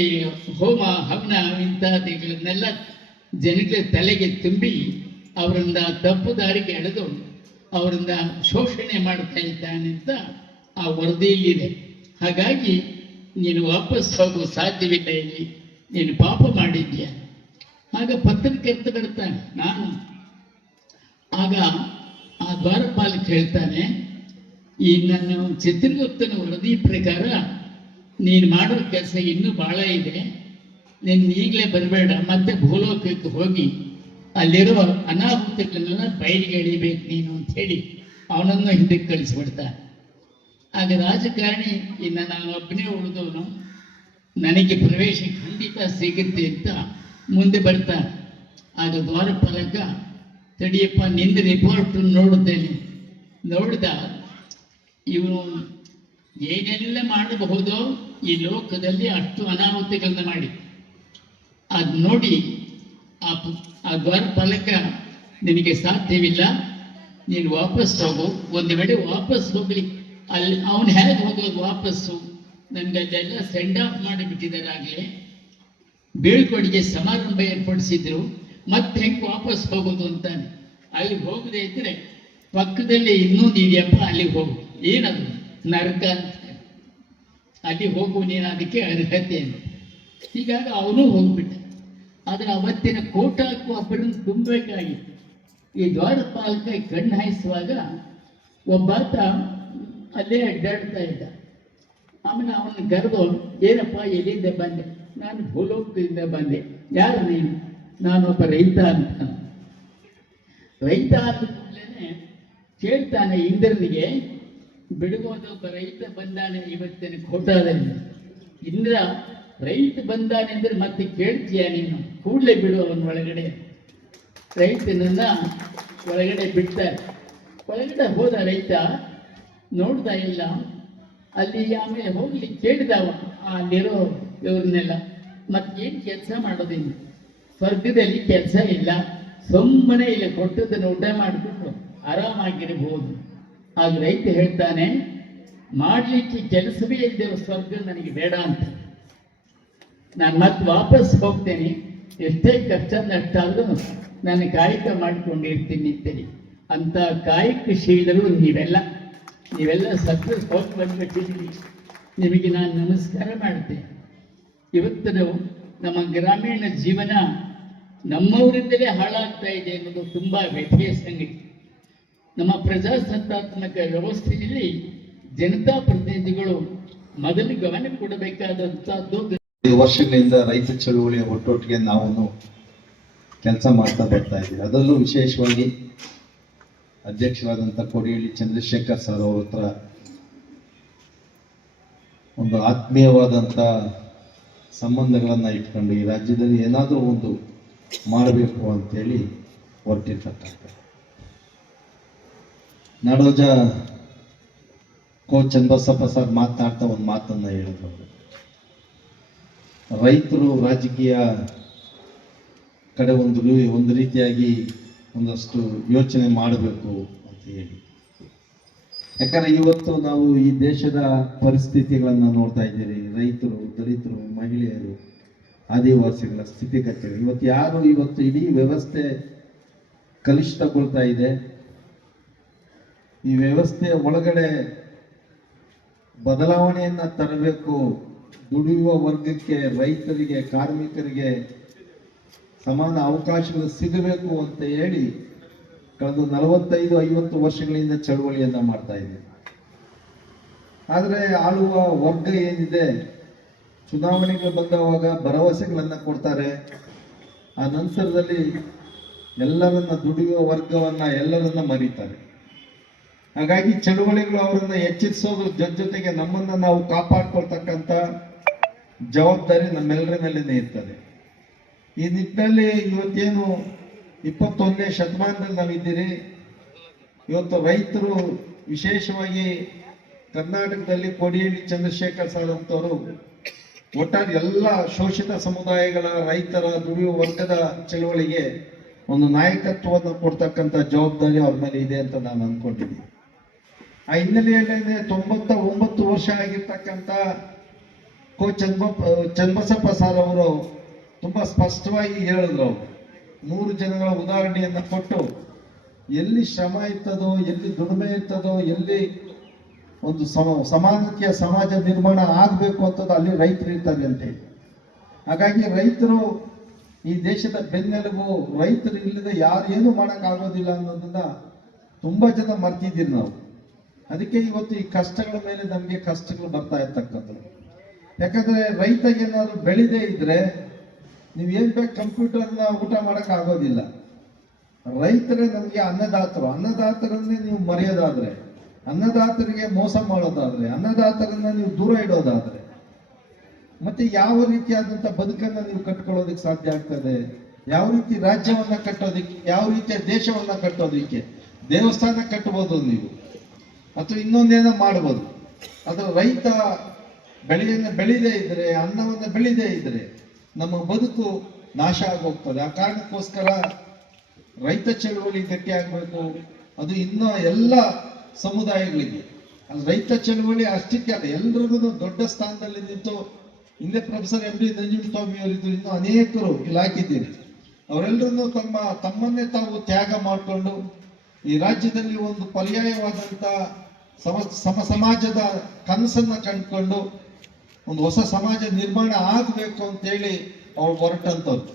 ಹೋಮ ಹವನ ಇಂತಹವುಗಳನ್ನೆಲ್ಲ ಜನಗಳ ತಲೆಗೆ ತುಂಬಿ ಅವರಿಂದ ತಪ್ಪು ದಾರಿಗೆ ಎಳೆದು ಅವರಿಂದ ಶೋಷಣೆ ಮಾಡ್ತಾ ಇದ್ದಾನೆ ಅಂತ ಆ ವರದಿಯಲ್ಲಿದೆ. ಹಾಗಾಗಿ ನೀನು ವಾಪಸ್ ಹೋಗೋ ಸಾಧ್ಯವಿಲ್ಲ, ಇಲ್ಲಿ ನೀನು ಪಾಪ ಮಾಡಿದ್ಯಾ. ಆಗ ಪತ್ರಕರ್ತ ಬರ್ತಾನೆ, ನಾನು. ಆಗ ಆ ದ್ವಾರಪಾಲಕ ಹೇಳ್ತಾನೆ, ಈ ನನ್ನ ಚಿತ್ರಗುಪ್ತನ ವರದಿ ಪ್ರಕಾರ ನೀನು ಮಾಡೋ ಕೆಲಸ ಇನ್ನೂ ಭಾಳ ಇದೆ, ನೀನು ಈಗಲೇ ಬರಬೇಡ, ಮತ್ತೆ ಭೂಲೋಕಕ್ಕೆ ಹೋಗಿ ಅಲ್ಲಿರುವ ಅನಾಹುತಗಳನ್ನೆಲ್ಲ ಬಯಲಿಗೆ ಎಳಿಬೇಕು ನೀನು ಅಂತ ಹೇಳಿ ಅವನನ್ನು ಹಿಂದಕ್ಕೆ ಕಳಿಸ್ಬಿಡ್ತಾನೆ. ಆಗ ರಾಜಕಾರಣಿ, ಇನ್ನು ನಾನು ಒಬ್ಬನೇ ಉಳಿದವನು, ನನಗೆ ಪ್ರವೇಶ ಖಂಡಿತ ಸಿಗುತ್ತೆ ಅಂತ ಮುಂದೆ ಬರ್ತಾನೆ. ಆಗ ದ್ವಾರಪಾಲಕ, ತಡಿಯಪ್ಪ ನಿಂದ ರಿಪೋರ್ಟ್ ನೋಡುತ್ತೇನೆ. ನೋಡಿದ ಇವನು ಏನೆಲ್ಲ ಮಾಡಬಹುದೋ ಈ ಲೋಕದಲ್ಲಿ ಅಷ್ಟು ಅನಾಹುತಗಳನ್ನ ಮಾಡಿ, ಅದು ನೋಡಿ ಆ ದ್ವಾರಪಾಲಕ, ನಿನಗೆ ಸಾಧ್ಯವಿಲ್ಲ, ನೀನು ವಾಪಸ್ ಹೋಗು. ಒಂದು ವೇಳೆ ವಾಪಸ್ ಹೋಗ್ಲಿ, ಅಲ್ಲಿ ಅವನು ಹೇಗೆ ಹೋಗೋದು ವಾಪಸ್ಸು, ನನಗೆ ಅಲ್ಲೆಲ್ಲ ಸೆಂಡ್ ಆಫ್ ಮಾಡಿಬಿಟ್ಟಿದ್ದಾರೆ, ಆಗಲೇ ಬೀಳ್ಕೊಡುಗೆ ಸಮಾರಂಭ ಏರ್ಪಡಿಸಿದ್ರು, ಮತ್ತೆ ಹೆಂಗೆ ವಾಪಸ್ ಹೋಗೋದು ಅಂತಾನೆ. ಅಲ್ಲಿ ಹೋಗದೆ ಇದ್ರೆ ಪಕ್ಕದಲ್ಲಿ ಇನ್ನೊಂದು ಇದೆಯಪ್ಪ, ಅಲ್ಲಿಗೆ ಹೋಗು. ಏನದು ನರಕ ಅಂತ, ಅಲ್ಲಿ ಹೋಗು ನೀನು, ಅದಕ್ಕೆ ಅರ್ಹತೆ ಅಂತ. ಹೀಗಾಗಿ ಅವನು ಹೋಗ್ಬಿಟ್ಟ. ಆದರೆ ಅವತ್ತಿನ ಕೋಟ ಹಾಕುವ ಒಬ್ಬರನ್ನು ತುಂಬಬೇಕಾಗಿತ್ತು. ಈ ದ್ವಾರಪಾಲಕ ಕಣ್ಣು ಹಾಯಿಸುವಾಗ ಒಬ್ಬಾತ ಅಲ್ಲೇ ಅಡ್ಡಾಡ್ತಾ ಇದ್ದ. ಆಮೇಲೆ ಅವನ ಕರೆದು, ಏನಪ್ಪ ಎಲ್ಲಿಂದ ಬಂದೆ? ನಾನು ಭೂಲೋಕದಿಂದ ಬಂದೆ. ಯಾರು ನೀನು? ನಾನೊಬ್ಬ ರೈತ ಅಂತ. ರೈತ ಆದ ಕೂಡಲೇ ಕೇಳ್ತಾನೆ ಇಂದ್ರನಿಗೆ, ಬಿಡುವುದೊಬ್ಬ ರೈತ ಬಂದಾನೆ ಇವತ್ತಿನ ಕೋಟಾದಲ್ಲಿ. ಇಂದ್ರ ರೈತ ಬಂದಾನೆ ಅಂದ್ರೆ ಮತ್ತೆ ಕೇಳ್ತೀಯ ನೀನು? ಕೂಡಲೇ ಬಿಡು ಅವನ ಒಳಗಡೆ. ರೈತನನ್ನ ಒಳಗಡೆ ಬಿಡ್ತಾರೆ. ಒಳಗಡೆ ಹೋದ ರೈತ ನೋಡ್ದ ಇಲ್ಲ, ಅಲ್ಲಿ ಆಮೇಲೆ ಹೋಗ್ಲಿ ಕೇಳಿದವ ಅಲ್ಲಿರೋ ಇವ್ರನ್ನೆಲ್ಲ, ಮತ್ತೇನು ಕೆಲಸ ಮಾಡೋದಿಲ್ಲ, ಸ್ವರ್ಗದಲ್ಲಿ ಕೆಲಸ ಇಲ್ಲ, ಸುಮ್ಮನೆ ಇಲ್ಲಿ ಕೊಟ್ಟದನ್ನು ಊಟ ಮಾಡಿಕೊಂಡು ಆರಾಮಾಗಿರ್ಬೋದು. ಆಗ ರೈತ ಹೇಳ್ತಾನೆ, ಮಾಡಲಿಕ್ಕೆ ಕೆಲಸವೇ ಇದ್ದಿರೋ ಸ್ವರ್ಗ ನನಗೆ ಬೇಡ ಅಂತ, ನಾನು ಮತ್ತೆ ವಾಪಸ್ ಹೋಗ್ತೇನೆ, ಎಷ್ಟೇ ಕಷ್ಟ ನಷ್ಟಾದರೂ ನಾನು ಕಾಯಕ ಮಾಡಿಕೊಂಡಿರ್ತೀನಿ ಅಂತೇಳಿ. ಅಂತ ಕಾಯಕಶೀಲರು ನೀವೆಲ್ಲ ಸಕ್ಸಸ್ ಹೋಗಿ ಬಂದ್ಬಿಟ್ಟಿದ್ದೀರಿ. ನಿಮಗೆ ನಾನು ನಮಸ್ಕಾರ ಮಾಡ್ತೇನೆ. ಇವತ್ತು ನಮ್ಮ ಗ್ರಾಮೀಣ ಜೀವನ ನಮ್ಮವರಿಂದಲೇ ಹಾಳಾಗ್ತಾ ಇದೆ ಅನ್ನೋದು ತುಂಬ ವ್ಯಥೆಯ ಸಂಗತಿ. ನಮ್ಮ ಪ್ರಜಾಸತ್ತಾತ್ಮಕ ವ್ಯವಸ್ಥೆಯಲ್ಲಿ ಜನತಾ ಪ್ರತಿನಿಧಿಗಳು ಮೊದಲು ಗಮನ ಕೊಡಬೇಕಾದಂಥದ್ದು. ವರ್ಷಗಳಿಂದ ರೈತ ಚಳುವಳಿಯ ಒಟ್ಟೊಟ್ಟಿಗೆ ನಾವು ಕೆಲಸ ಮಾಡ್ತಾ ಬರ್ತಾ ಇದ್ದೀವಿ. ಅದರಲ್ಲೂ ವಿಶೇಷವಾಗಿ ಅಧ್ಯಕ್ಷರಾದಂಥ ಕೋಡಿಹಳ್ಳಿ ಚಂದ್ರಶೇಖರ್ ಸರ್ ಅವ್ರ ಹತ್ರ ಒಂದು ಆತ್ಮೀಯವಾದಂಥ ಸಂಬಂಧಗಳನ್ನು ಇಟ್ಕೊಂಡು ಈ ರಾಜ್ಯದಲ್ಲಿ ಏನಾದರೂ ಒಂದು ಮಾಡಬೇಕು ಅಂತೇಳಿ ಹೊರಟಿರ್ತಕ್ಕಂಥ ನಾಡೋಜ ಕೋ ಚನ್ನಬಸಪ್ಪ ಸರ್ ಮಾತನಾಡ್ತಾ ಒಂದು ಮಾತನ್ನು ಹೇಳಿದ್ರು. ರೈತರು ರಾಜಕೀಯ ಕಡೆ ಒಂದು ರೀತಿಯಾಗಿ ಒಂದಷ್ಟು ಯೋಚನೆ ಮಾಡಬೇಕು ಅಂತ ಹೇಳಿ. ಯಾಕಂದ್ರೆ ಇವತ್ತು ನಾವು ಈ ದೇಶದ ಪರಿಸ್ಥಿತಿಗಳನ್ನು ನೋಡ್ತಾ ಇದ್ದೀರಿ. ರೈತರು, ದಲಿತರು, ಮಹಿಳೆಯರು, ಆದಿವಾಸಿಗಳ ಸ್ಥಿತಿಗತಿಗಳು ಇವತ್ತು ಇಡೀ ವ್ಯವಸ್ಥೆ ಕಲುಷಿತಗೊಳ್ತಾ ಇದೆ. ಈ ವ್ಯವಸ್ಥೆಯ ಒಳಗಡೆ ಬದಲಾವಣೆಯನ್ನ ತರಬೇಕು. ದುಡಿಯುವ ವರ್ಗಕ್ಕೆ, ರೈತರಿಗೆ, ಕಾರ್ಮಿಕರಿಗೆ ಸಮಾನ ಅವಕಾಶಗಳು ಸಿಗಬೇಕು ಅಂತ ಹೇಳಿ ಕಳೆದ 45-50 ವರ್ಷಗಳಿಂದ ಚಳವಳಿಯನ್ನ ಮಾಡ್ತಾ ಇದೆ. ಆದರೆ ಆಳುವ ವರ್ಗ ಏನಿದೆ, ಚುನಾವಣೆಗಳು ಬಂದವಾಗ ಭರವಸೆಗಳನ್ನ ಕೊಡ್ತಾರೆ, ಆ ನಂತರದಲ್ಲಿ ಎಲ್ಲರನ್ನ, ದುಡಿಯುವ ವರ್ಗವನ್ನ ಎಲ್ಲರನ್ನ ಮರೀತಾರೆ. ಹಾಗಾಗಿ ಚಳುವಳಿಗಳು ಅವರನ್ನ ಎಚ್ಚರಿಸೋದ್ರ ಜೊತೆಗೆ ನಮ್ಮನ್ನ ನಾವು ಕಾಪಾಡ್ಕೊಳ್ತಕ್ಕಂಥ ಜವಾಬ್ದಾರಿ ನಮ್ಮೆಲ್ಲರ ಮೇಲೇನೆ ಇರ್ತದೆ. ಈ ನಿಟ್ಟಿನಲ್ಲಿ ಇವತ್ತೇನು 21ನೇ ಶತಮಾನದಲ್ಲಿ ನಾವಿದ್ದೀರಿ. ಇವತ್ತು ರೈತರು, ವಿಶೇಷವಾಗಿ ಕರ್ನಾಟಕದಲ್ಲಿ ಕೋಡಿಹಳ್ಳಿ ಚಂದ್ರಶೇಖರ್ ಸರ್ ಅಂತವರು ಒಟ್ಟಾರೆ ಎಲ್ಲ ಶೋಷಿತ ಸಮುದಾಯಗಳ, ರೈತರ, ದುಡಿಯುವ ವರ್ಗದ ಚಳುವಳಿಗೆ ಒಂದು ನಾಯಕತ್ವವನ್ನು ಕೊಡ್ತಕ್ಕಂಥ ಜವಾಬ್ದಾರಿ ಅವ್ರ ಮೇಲೆ ಇದೆ ಅಂತ ನಾನು ಅನ್ಕೊಂಡಿದ್ದೀನಿ. ಆ ಹಿನ್ನೆಲೆಯಲ್ಲಿ 99 ವರ್ಷ ಆಗಿರ್ತಕ್ಕಂಥ ಕೋ ಚನ್ನಬಸಪ್ಪ ಸರ್ ಅವರು ತುಂಬಾ ಸ್ಪಷ್ಟವಾಗಿ ಹೇಳಿದ್ರು. 3 ಜನಗಳ ಉದಾಹರಣೆಯನ್ನ ಕೊಟ್ಟು, ಎಲ್ಲಿ ಶ್ರಮ ಇರ್ತದೋ, ಎಲ್ಲಿ ದುಡಿಮೆ ಇರ್ತದೋ, ಎಲ್ಲಿ ಒಂದು ಸಮಾನತೆಯ ಸಮಾಜ ನಿರ್ಮಾಣ ಆಗ್ಬೇಕು ಅಂತದ್ದು ಅಲ್ಲಿ ರೈತರು ಇರ್ತಾರೆ ಅಂತ. ಹಾಗಾಗಿ ರೈತರು ಈ ದೇಶದ ಬೆನ್ನೆಲುಬು. ರೈತರು ಇಲ್ಲದೆ ಯಾರು ಏನು ಮಾಡಕ್ ಆಗೋದಿಲ್ಲ ಅನ್ನೋದನ್ನ ತುಂಬಾ ಜನ ಮರ್ತಿದ್ದೀರಿ ನಾವು. ಅದಕ್ಕೆ ಇವತ್ತು ಈ ಕಷ್ಟಗಳ ಮೇಲೆ ನಮಗೆ ಕಷ್ಟಗಳು ಬರ್ತಾ ಇರ್ತಕ್ಕಂಥದ್ದು. ಯಾಕಂದ್ರೆ ರೈತಗೆ ಏನಾದ್ರು ಬೆಳೆದೇ ಇದ್ರೆ ನೀವೇನ್ ಬೇಕು ಕಂಪ್ಯೂಟರ್ನ ಊಟ ಮಾಡಕ್ ಆಗೋದಿಲ್ಲ. ರೈತರೇ ನಮಗೆ ಅನ್ನದಾತರು. ಅನ್ನದಾತರನ್ನೇ ನೀವು ಮರೆಯೋದಾದ್ರೆ, ಅನ್ನದಾತರಿಗೆ ಮೋಸ ಮಾಡೋದಾದ್ರೆ, ಅನ್ನದಾತರನ್ನ ನೀವು ದೂರ ಇಡೋದಾದ್ರೆ ಮತ್ತೆ ಯಾವ ರೀತಿಯಾದಂಥ ಬದುಕನ್ನ ನೀವು ಕಟ್ಕೊಳ್ಳೋದಕ್ಕೆ ಸಾಧ್ಯ ಆಗ್ತದೆ? ಯಾವ ರೀತಿ ರಾಜ್ಯವನ್ನ ಕಟ್ಟೋದಿಕ್ಕೆ, ಯಾವ ರೀತಿಯ ದೇಶವನ್ನ ಕಟ್ಟೋದಿಕ್ಕೆ? ದೇವಸ್ಥಾನ ಕಟ್ಟಬಹುದು ನೀವು, ಅಥವಾ ಇನ್ನೊಂದೇನೋ ಮಾಡ್ಬೋದು. ಅದು ರೈತ ಬೆಳೆಯದೇ ಇದ್ರೆ, ಅನ್ನವನ್ನು ಬೆಳೆದೇ ಇದ್ರೆ ನಮ್ಮ ಬದುಕು ನಾಶ ಆಗೋಗ್ತದೆ. ಆ ಕಾರಣಕ್ಕೋಸ್ಕರ ರೈತ ಚಳುವಳಿ ಗಟ್ಟಿ ಆಗಬೇಕು. ಅದು ಇನ್ನು ಎಲ್ಲ ಸಮುದಾಯಗಳಿಗೆ ಅದು ರೈತ ಚಳುವಳಿ ಅಷ್ಟಕ್ಕೆ ಅಲ್ಲ, ಎಲ್ರಿಗೂ ದೊಡ್ಡ ಸ್ಥಾನದಲ್ಲಿ ನಿಂತು, ಹಿಂದೆ ಪ್ರೊಫೆಸರ್ MD ನಂಜುಂಡಸ್ವಾಮಿ ಅವರಿದ್ದು, ಇನ್ನು ಅನೇಕರು ಇಲ್ಲಿ ಹಾಕಿದ್ದೀರಿ. ಅವರೆಲ್ಲರೂ ತಮ್ಮನ್ನೇ ತಾವು ತ್ಯಾಗ ಮಾಡಿಕೊಂಡು ಈ ರಾಜ್ಯದಲ್ಲಿ ಒಂದು ಪರ್ಯಾಯವಾದಂಥ ಸಮಾಜದ ಕನಸನ್ನ ಕಂಡುಕೊಂಡು ಒಂದು ಹೊಸ ಸಮಾಜ ನಿರ್ಮಾಣ ಆಗಬೇಕು ಅಂತೇಳಿ ಅವ್ರು ಹೊರಟಂಥವ್ರು.